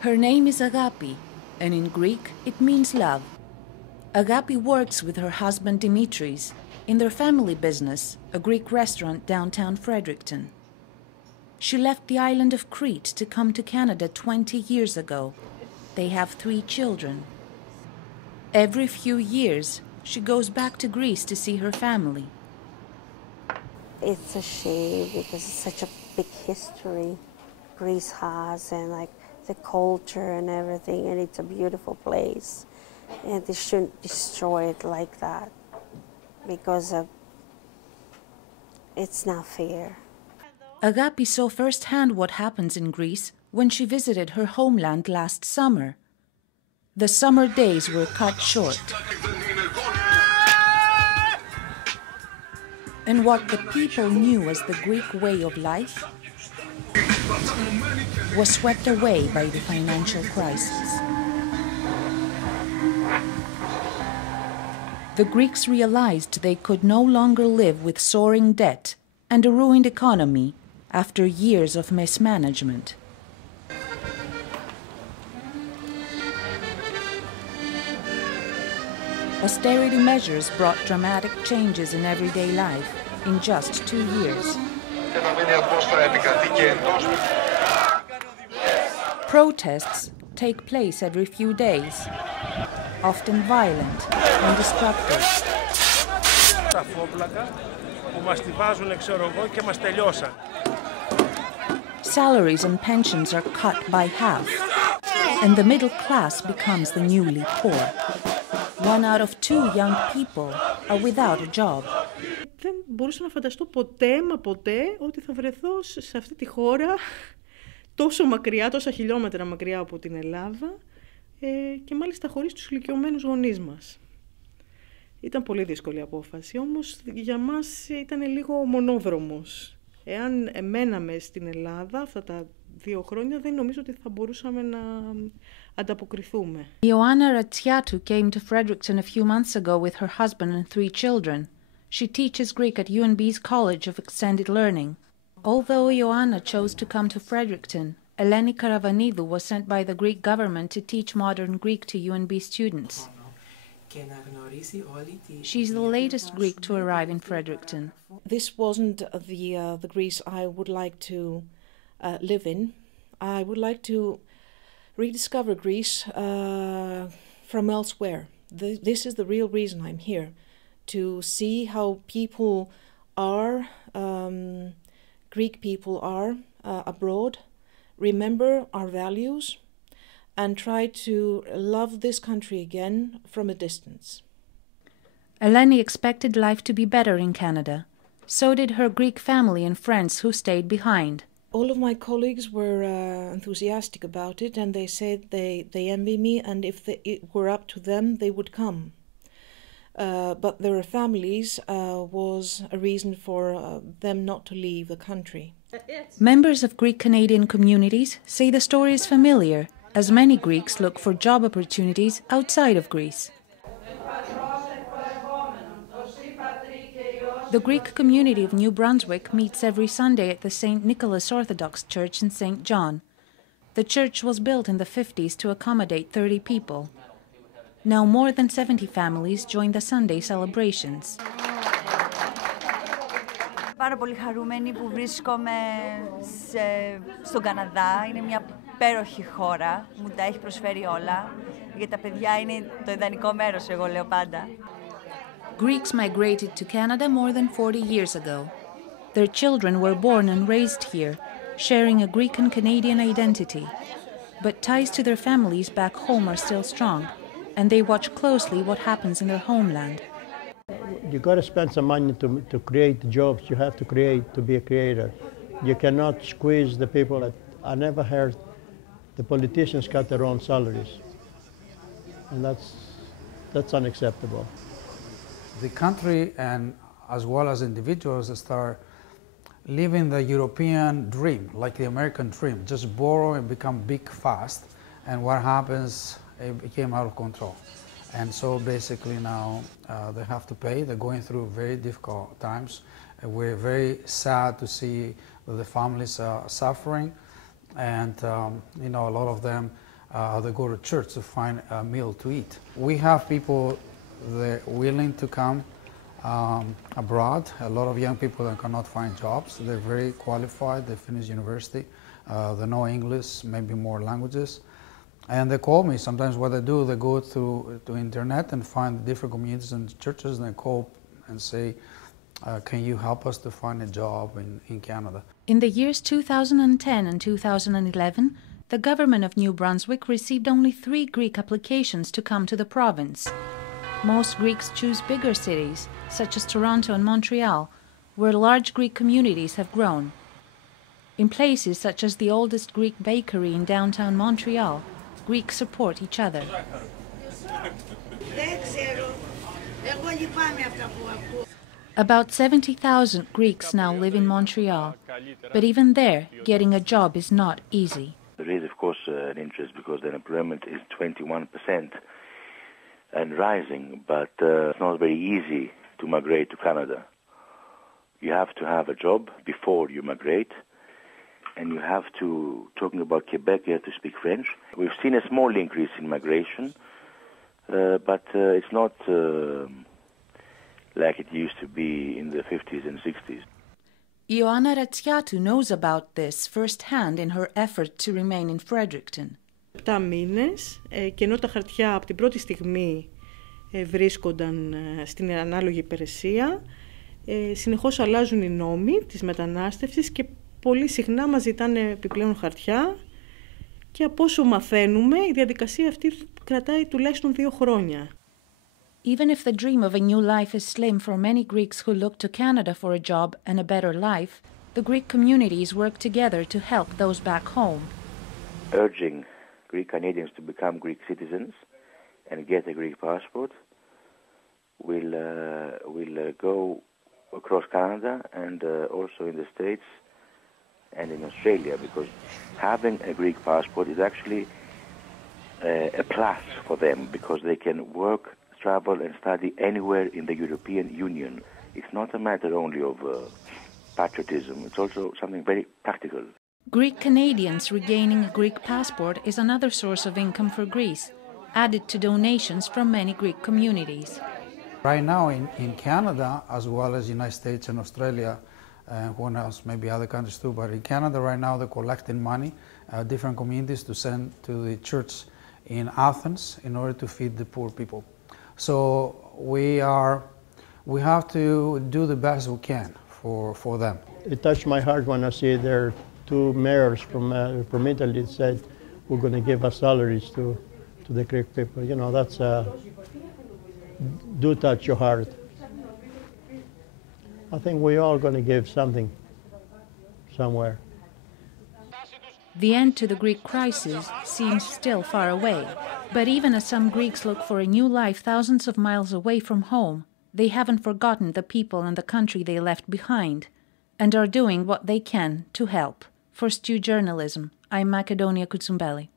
Her name is Agapi, and in Greek it means love. Agapi works with her husband Dimitris in their family business, a Greek restaurant downtown Fredericton. She left the island of Crete to come to Canada 20 years ago. They have 3 children. Every few years, she goes back to Greece to see her family. It's a shame because it's such a big history Greece has, and like the culture and everything, and it's a beautiful place. And they shouldn't destroy it like that because it's not fair. Agapi saw firsthand what happens in Greece when she visited her homeland last summer. The summer days were cut short. And what the people knew as the Greek way of life was swept away by the financial crisis. The Greeks realized they could no longer live with soaring debt and a ruined economy after years of mismanagement. Austerity measures brought dramatic changes in everyday life in just 2 years. Protests take place every few days, often violent and destructive. Salaries and pensions are cut by half, and the middle class becomes the newly poor. 1 out of 2 young people are without a job. Δεν μπορούσα να φανταστώ ποτέ ότι θα βρεθώ σε αυτή τη χώρα τόσο μακριά, τόσα χιλιόμετρα μακριά από την Ελλάδα και μάλιστα χωρίς τους ηλικιωμένους γονείς μας. Ήταν πολύ δύσκολη απόφαση, όμως για μας ήταν λίγο μονόδρομος. Εάν μέναμε στην Ελλάδα αυτά τα 2 χρόνια, δεν νομίζω ότι θα μπορούσαμε να ανταποκριθούμε. Ioanna Ratsiatou came to Fredericton a few months ago with her husband and 3 children. She teaches Greek at UNB's College of Extended Learning. Although Ioanna chose to come to Fredericton, Eleni Karavanidou was sent by the Greek government to teach modern Greek to UNB students. She's the latest Greek to arrive in Fredericton. This wasn't the Greece I would like to live in. I would like to rediscover Greece from elsewhere. This is the real reason I'm here, to see how people are, Greek people are abroad, remember our values, and try to love this country again from a distance. Eleni expected life to be better in Canada. So did her Greek family and friends who stayed behind. All of my colleagues were enthusiastic about it, and they said they envy me, and if it were up to them, they would come. But their families was a reason for them not to leave the country. Members of Greek Canadian communities say the story is familiar, as many Greeks look for job opportunities outside of Greece. The Greek community of New Brunswick meets every Sunday at the St. Nicholas Orthodox Church in St. John. The church was built in the 50s to accommodate 30 people. Now more than 70 families join the Sunday celebrations. Πάρα πολύ χαρούμενη που βρίσκομαι στον Καναδά. Είναι μια υπέροχη χώρα, μου τα έχει προσφέρει όλα. Για τα παιδιά είναι το ιδανικό μέρος, εγώ λέω πάντα. Greeks migrated to Canada more than 40 years ago. Their children were born and raised here, sharing a Greek and Canadian identity. But ties to their families back home are still strong, and they watch closely what happens in their homeland. You got to spend some money to create jobs. You have to create, to be a creator. You cannot squeeze the people. I never heard the politicians cut their own salaries. And that's unacceptable. The country, and as well as individuals, start living the European dream, like the American dream, just borrow and become big fast, and what happens, it became out of control. And so basically now they have to pay. They're going through very difficult times. We're very sad to see that the families are suffering, and you know, a lot of them they go to church to find a meal to eat. We have people that are willing to come abroad. A lot of young people that cannot find jobs. They're very qualified. They finish university. They know English, maybe more languages. And they call me. Sometimes what they do, they go to internet and find different communities and churches, and they call and say, can you help us to find a job in Canada? In the years 2010 and 2011, the government of New Brunswick received only 3 Greek applications to come to the province. Most Greeks choose bigger cities, such as Toronto and Montreal, where large Greek communities have grown. In places such as the oldest Greek bakery in downtown Montreal, Greeks support each other. About 70,000 Greeks now live in Montreal, but even there, getting a job is not easy. There is, of course, an interest because the unemployment is 21% and rising, but it's not very easy to migrate to Canada. You have to have a job before you migrate, and you have to, talking about Quebec, you have to speak French. We've seen a small increase in migration, but it's not like it used to be in the 50s and 60s. Ioanna Ratsiatou knows about this firsthand in her effort to remain in Fredericton. 7 μήνες και ενώ τα χαρτιά από την πρώτη στιγμή βρίσκονταν στην ανάλογη υπηρεσία, συνεχώς αλλάζουν οι νόμοι της μετανάστευσης και πολύ συχνά μας ζητάνε επιπλέον χαρτιά και από όσο μαθαίνουμε η διαδικασία αυτή κρατάει τουλάχιστον 2 χρόνια. Even if the dream of a new life is slim for many Greeks who look to Canada for a job and a better life, the Greek communities work together to help those back home. Urging Greek Canadians to become Greek citizens and get a Greek passport will go across Canada and also in the States and in Australia, because having a Greek passport is actually a plus for them, because they can work, travel and study anywhere in the European Union. It's not a matter only of patriotism, it's also something very practical. Greek Canadians regaining a Greek passport is another source of income for Greece, added to donations from many Greek communities. Right now in Canada, as well as United States and Australia, and who knows, maybe other countries too, but in Canada right now they're collecting money, different communities to send to the church in Athens in order to feed the poor people. So we have to do the best we can for them. It touched my heart when I see there are 2 mayors from Italy said we're going to give us salaries to the Greek people. You know, that's do touch your heart. I think we're all going to give something somewhere. The end to the Greek crisis seems still far away, but even as some Greeks look for a new life thousands of miles away from home, they haven't forgotten the people and the country they left behind, and are doing what they can to help. For STU Journalism, I'm Macedonia Kutsumbeli.